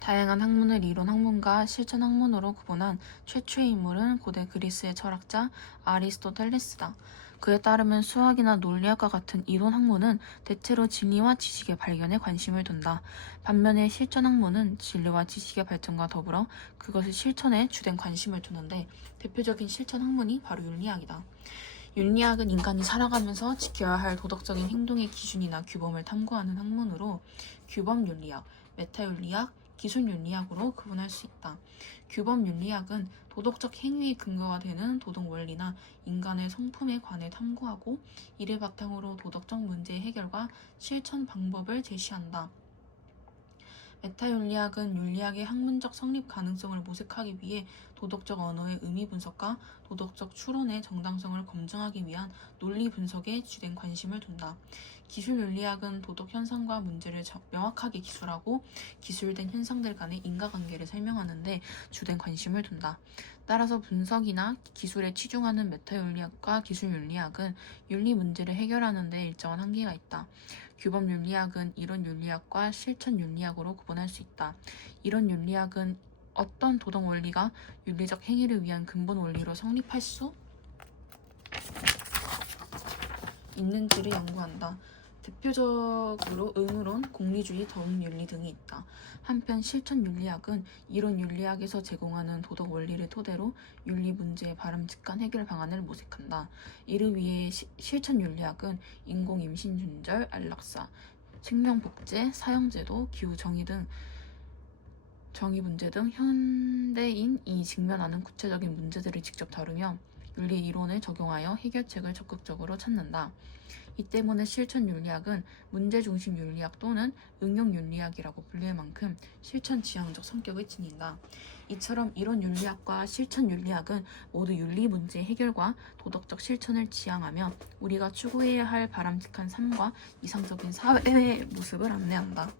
다양한 학문을 이론 학문과 실천 학문으로 구분한 최초의 인물은 고대 그리스의 철학자 아리스토텔레스다. 그에 따르면 수학이나 논리학과 같은 이론 학문은 대체로 진리와 지식의 발견에 관심을 둔다. 반면에 실천 학문은 진리와 지식의 발전과 더불어 그것의 실천에 주된 관심을 두는데, 대표적인 실천 학문이 바로 윤리학이다. 윤리학은 인간이 살아가면서 지켜야 할 도덕적인 행동의 기준이나 규범을 탐구하는 학문으로 규범윤리학, 메타윤리학, 기술윤리학으로 구분할 수 있다. 규범윤리학은 도덕적 행위의 근거가 되는 도덕 원리나 인간의 성품에 관해 탐구하고, 이를 바탕으로 도덕적 문제의 해결과 실천 방법을 제시한다. 메타윤리학은 윤리학의 학문적 성립 가능성을 모색하기 위해 도덕적 언어의 의미 분석과 도덕적 추론의 정당성을 검증하기 위한 논리 분석에 주된 관심을 둔다. 기술윤리학은 도덕 현상과 문제를 명확하게 기술하고 기술된 현상들 간의 인과관계를 설명하는 데 주된 관심을 둔다. 따라서 분석이나 기술에 치중하는 메타윤리학과 기술윤리학은 윤리 문제를 해결하는 데 일정한 한계가 있다. 규범윤리학은 이론윤리학과 실천윤리학으로 구분할 수 있다. 이론윤리학은 어떤 도덕 원리가 윤리적 행위를 위한 근본 원리로 성립할 수 있는지를 연구한다. 대표적으로 의무론, 공리주의, 더욱윤리 등이 있다. 한편 실천윤리학은 이론윤리학에서 제공하는 도덕 원리를 토대로 윤리 문제의 바람직한 해결 방안을 모색한다. 이를 위해 실천윤리학은 인공임신 준절, 안락사, 생명복제, 사형제도, 기후정의 정의 문제 등 현대인이 직면하는 구체적인 문제들을 직접 다루며 윤리 이론을 적용하여 해결책을 적극적으로 찾는다. 이 때문에 실천윤리학은 문제중심 윤리학 또는 응용윤리학이라고 불릴 만큼 실천지향적 성격을 지닌다. 이처럼 이론윤리학과 실천윤리학은 모두 윤리 문제 해결과 도덕적 실천을 지향하며 우리가 추구해야 할 바람직한 삶과 이상적인 사회의 모습을 안내한다.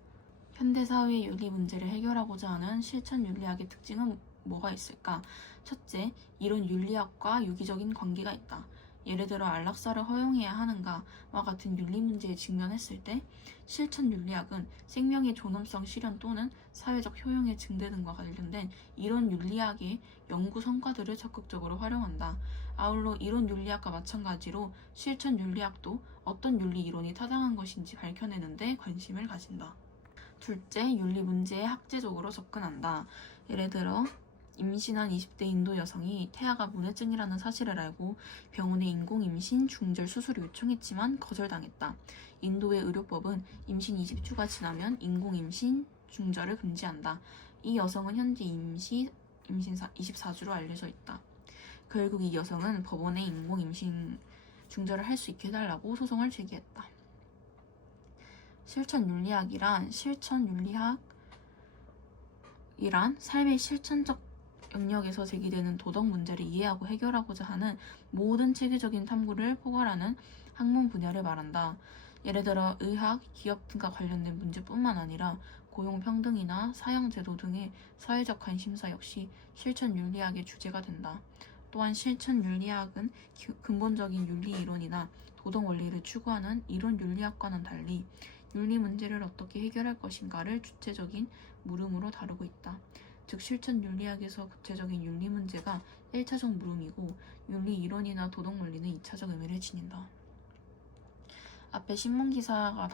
현대사회의 윤리 문제를 해결하고자 하는 실천윤리학의 특징은 뭐가 있을까? 첫째, 이론 윤리학과 유기적인 관계가 있다. 예를 들어 안락사를 허용해야 하는가와 같은 윤리 문제에 직면했을 때 실천윤리학은 생명의 존엄성 실현 또는 사회적 효용의 증대 등과 관련된 이론 윤리학의 연구 성과들을 적극적으로 활용한다. 아울러 이론 윤리학과 마찬가지로 실천윤리학도 어떤 윤리 이론이 타당한 것인지 밝혀내는 데 관심을 가진다. 둘째, 윤리 문제에 학제적으로 접근한다. 예를 들어 임신한 20대 인도 여성이 태아가 문해증이라는 사실을 알고 병원에 인공임신 중절 수술을 요청했지만 거절당했다. 인도의 의료법은 임신 20주가 지나면 인공임신 중절을 금지한다. 이 여성은 현재 임신 24주로 알려져 있다. 결국 이 여성은 법원에 인공임신 중절을 할 수 있게 해달라고 소송을 제기했다. 실천윤리학이란 삶의 실천적 영역에서 제기되는 도덕 문제를 이해하고 해결하고자 하는 모든 체계적인 탐구를 포괄하는 학문 분야를 말한다. 예를 들어 의학, 기업 등과 관련된 문제뿐만 아니라 고용평등이나 사형제도 등의 사회적 관심사 역시 실천윤리학의 주제가 된다. 또한 실천윤리학은 근본적인 윤리 이론이나 도덕 원리를 추구하는 이론윤리학과는 달리 윤리 문제를 어떻게 해결할 것인가를 주체적인 물음으로 다루고 있다. 즉 실천윤리학에서 구체적인 윤리 문제가 1차적 물음이고 윤리 이론이나 도덕 원리는 2차적 의미를 지닌다. 앞에 신문기사로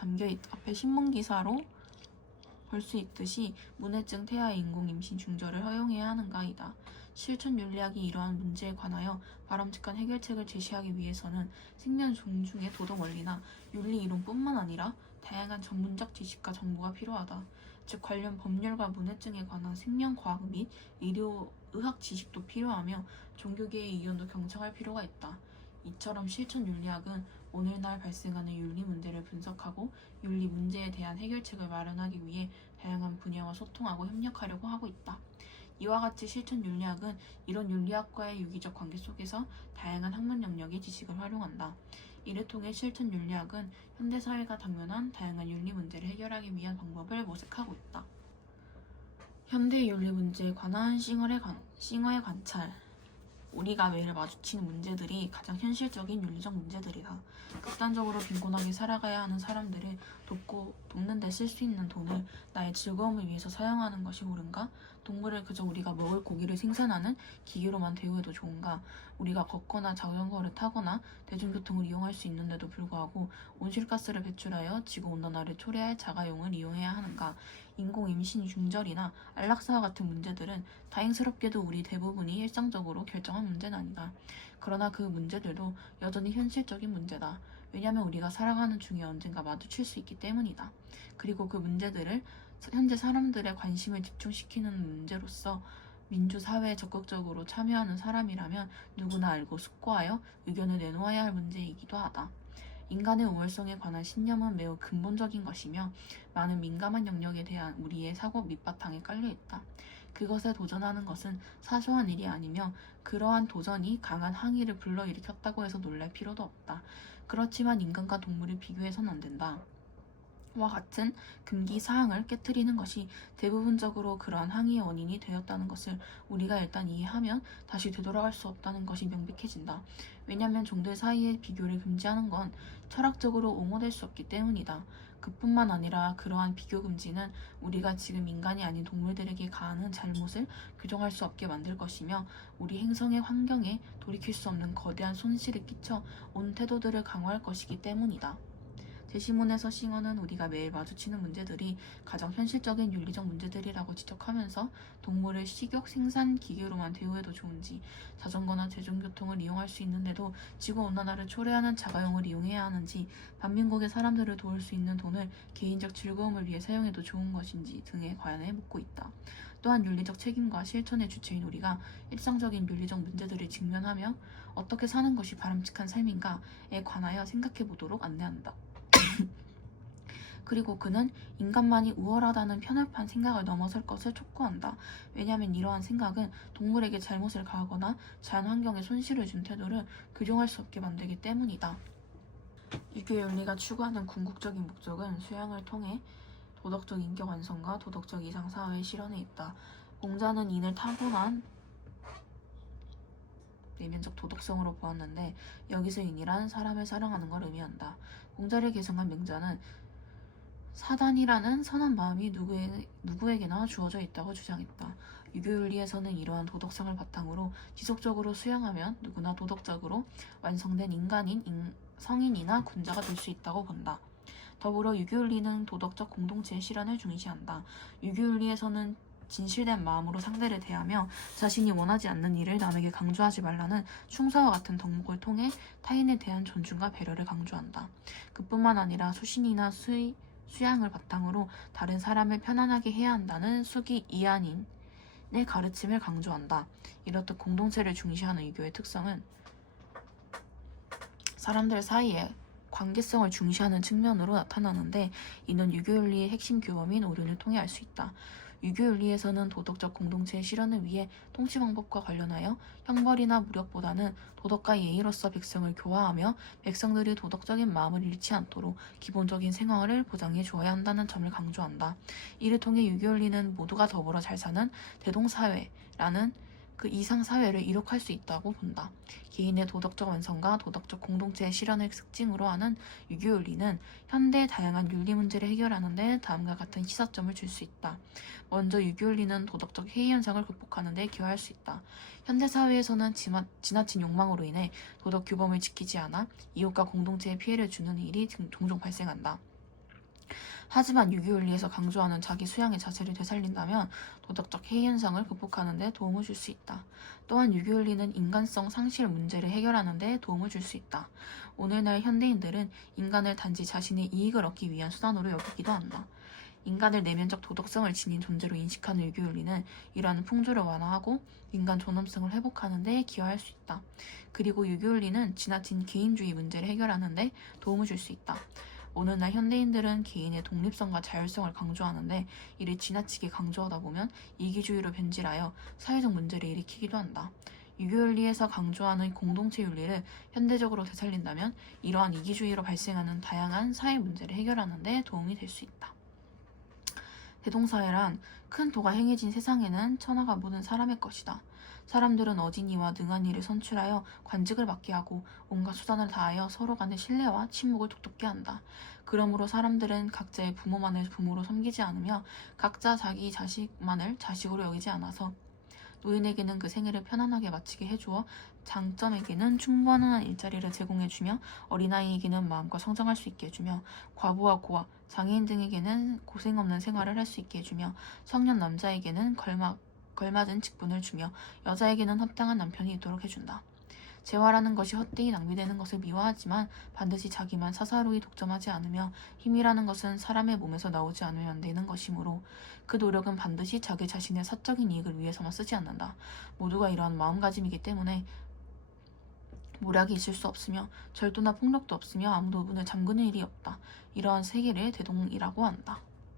볼 수 있듯이 문해증 태아의 인공임신 중절을 허용해야 하는가이다. 실천윤리학이 이러한 문제에 관하여 바람직한 해결책을 제시하기 위해서는 생명 존중의 도덕 원리나 윤리 이론뿐만 아니라 다양한 전문적 지식과 정보가 필요하다. 즉 관련 법률과 문해증에 관한 생명과학 및 의학 지식도 필요하며 종교계의 의견도 경청할 필요가 있다. 이처럼 실천윤리학은 오늘날 발생하는 윤리 문제를 분석하고 윤리 문제에 대한 해결책을 마련하기 위해 다양한 분야와 소통하고 협력하려고 하고 있다. 이와 같이 실천윤리학은 이런 윤리학과의 유기적 관계 속에서 다양한 학문 영역의 지식을 활용한다. 이를 통해 실천윤리학은 현대사회가 당면한 다양한 윤리 문제를 해결하기 위한 방법을 모색하고 있다. 현대 윤리 문제에 관한 싱어의 관찰. 우리가 매일 마주치는 문제들이 가장 현실적인 윤리적 문제들이다. 극단적으로 빈곤하게 살아가야 하는 사람들을 돕고 돕는 데 쓸 수 있는 돈을 나의 즐거움을 위해서 사용하는 것이 옳은가? 동물을 그저 우리가 먹을 고기를 생산하는 기계로만 대우해도 좋은가? 우리가 걷거나 자전거를 타거나 대중교통을 이용할 수 있는데도 불구하고 온실가스를 배출하여 지구온난화를 초래할 자가용을 이용해야 하는가? 인공 임신 융절이나 안락사와 같은 문제들은 다행스럽게도 우리 대부분이 일상적으로 결정한 문제는 아니다. 그러나 그 문제들도 여전히 현실적인 문제다. 왜냐하면 우리가 살아가는 중에 언젠가 마주칠 수 있기 때문이다. 그리고 그 문제들을 현재 사람들의 관심을 집중시키는 문제로서 민주사회에 적극적으로 참여하는 사람이라면 누구나 알고 숙고하여 의견을 내놓아야 할 문제이기도 하다. 인간의 우월성에 관한 신념은 매우 근본적인 것이며 많은 민감한 영역에 대한 우리의 사고 밑바탕에 깔려있다. 그것에 도전하는 것은 사소한 일이 아니며 그러한 도전이 강한 항의를 불러일으켰다고 해서 놀랄 필요도 없다. 그렇지만 인간과 동물을 비교해서는 안 된다. 와 같은 금기 사항을 깨트리는 것이 대부분적으로 그러한 항의의 원인이 되었다는 것을 우리가 일단 이해하면 다시 되돌아갈 수 없다는 것이 명백해진다. 왜냐하면 종들 사이의 비교를 금지하는 건 철학적으로 옹호될 수 없기 때문이다. 그뿐만 아니라 그러한 비교 금지는 우리가 지금 인간이 아닌 동물들에게 가하는 잘못을 규정할 수 없게 만들 것이며 우리 행성의 환경에 돌이킬 수 없는 거대한 손실을 끼쳐 온 태도들을 강화할 것이기 때문이다. 제시문에서 싱어는 우리가 매일 마주치는 문제들이 가장 현실적인 윤리적 문제들이라고 지적하면서 동물을 식욕 생산 기계로만 대우해도 좋은지, 자전거나 대중교통을 이용할 수 있는데도 지구온난화를 초래하는 자가용을 이용해야 하는지, 반민국의 사람들을 도울 수 있는 돈을 개인적 즐거움을 위해 사용해도 좋은 것인지 등에 관해 묻고 있다. 또한 윤리적 책임과 실천의 주체인 우리가 일상적인 윤리적 문제들을 직면하며 어떻게 사는 것이 바람직한 삶인가에 관하여 생각해 보도록 안내한다. 그리고 그는 인간만이 우월하다는 편협한 생각을 넘어설 것을 촉구한다. 왜냐하면 이러한 생각은 동물에게 잘못을 가하거나 자연환경에 손실을 준 태도를 규정할 수 없게 만들기 때문이다. 유교윤리가 추구하는 궁극적인 목적은 수양을 통해 도덕적 인격 완성과 도덕적 이상 사회의 실현에 있다. 공자는 이를 타고난 내면적 도덕성으로 보았는데 여기서 인이란 사람을 사랑하는 걸 의미한다. 공자를 계승한 명자는 사단이라는 선한 마음이 누구에게나 주어져 있다고 주장했다. 유교윤리에서는 이러한 도덕성을 바탕으로 지속적으로 수양하면 누구나 도덕적으로 완성된 인간인 성인이나 군자가 될 수 있다고 본다. 더불어 유교윤리는 도덕적 공동체의 실현을 중시한다. 유교윤리에서는 진실된 마음으로 상대를 대하며 자신이 원하지 않는 일을 남에게 강조하지 말라는 충서와 같은 덕목을 통해 타인에 대한 존중과 배려를 강조한다. 그뿐만 아니라 수신이나 수양을 바탕으로 다른 사람을 편안하게 해야 한다는 수기 이한인의 가르침을 강조한다. 이렇듯 공동체를 중시하는 유교의 특성은 사람들 사이에 관계성을 중시하는 측면으로 나타나는데 이는 유교윤리의 핵심 교범인 오륜을 통해 알 수 있다. 유교윤리에서는 도덕적 공동체의 실현을 위해 통치 방법과 관련하여 형벌이나 무력보다는 도덕과 예의로서 백성을 교화하며 백성들이 도덕적인 마음을 잃지 않도록 기본적인 생활을 보장해 주어야 한다는 점을 강조한다. 이를 통해 유교윤리는 모두가 더불어 잘 사는 대동사회라는 그 이상 사회를 이룩할 수 있다고 본다. 개인의 도덕적 완성과 도덕적 공동체의 실현을 특징으로 하는 유교윤리는 현대의 다양한 윤리 문제를 해결하는 데 다음과 같은 시사점을 줄 수 있다. 먼저 유교윤리는 도덕적 해이 현상을 극복하는 데 기여할 수 있다. 현대 사회에서는 지나친 욕망으로 인해 도덕 규범을 지키지 않아 이웃과 공동체에 피해를 주는 일이 종종 발생한다. 하지만 유교윤리에서 강조하는 자기 수양의 자세를 되살린다면 도덕적 해이 현상을 극복하는 데 도움을 줄 수 있다. 또한 유교윤리는 인간성 상실 문제를 해결하는 데 도움을 줄 수 있다. 오늘날 현대인들은 인간을 단지 자신의 이익을 얻기 위한 수단으로 여기기도 한다. 인간을 내면적 도덕성을 지닌 존재로 인식하는 유교윤리는 이러한 풍조를 완화하고 인간 존엄성을 회복하는 데 기여할 수 있다. 그리고 유교윤리는 지나친 개인주의 문제를 해결하는 데 도움을 줄 수 있다. 오늘날 현대인들은 개인의 독립성과 자율성을 강조하는데 이를 지나치게 강조하다 보면 이기주의로 변질하여 사회적 문제를 일으키기도 한다. 유교윤리에서 강조하는 공동체 윤리를 현대적으로 되살린다면 이러한 이기주의로 발생하는 다양한 사회 문제를 해결하는 데 도움이 될 수 있다. 대동사회란 큰 도가 행해진 세상에는 천하가 모든 사람의 것이다. 사람들은 어진이와 능한 이를 선출하여 관직을 맡게 하고 온갖 수단을 다하여 서로 간의 신뢰와 친목을 돋돋게 한다. 그러므로 사람들은 각자의 부모만을 부모로 섬기지 않으며 각자 자기 자식만을 자식으로 여기지 않아서 노인에게는 그 생애를 편안하게 마치게 해주어 장점에게는 충분한 일자리를 제공해주며 어린아이에게는 마음껏 성장할 수 있게 해주며 과부와 고아, 장애인 등에게는 고생 없는 생활을 할 수 있게 해주며 청년 남자에게는 걸맞은 직분을 주며 여자에게는 합당한 남편이 있도록 해준다. 재화라는 것이 헛되이 낭비되는 것을 미워하지만 반드시 자기만 사사로이 독점하지 않으며 힘이라는 것은 사람의 몸에서 나오지 않으면 안 되는 것이므로 그 노력은 반드시 자기 자신의 사적인 이익을 위해서만 쓰지 않는다. 모두가 이러한 마음가짐이기 때문에 모략이 있을 수 없으며 절도나 폭력도 없으며 아무도 문을 잠그는 일이 없다. 이러한 세계를 대동이라고 한다.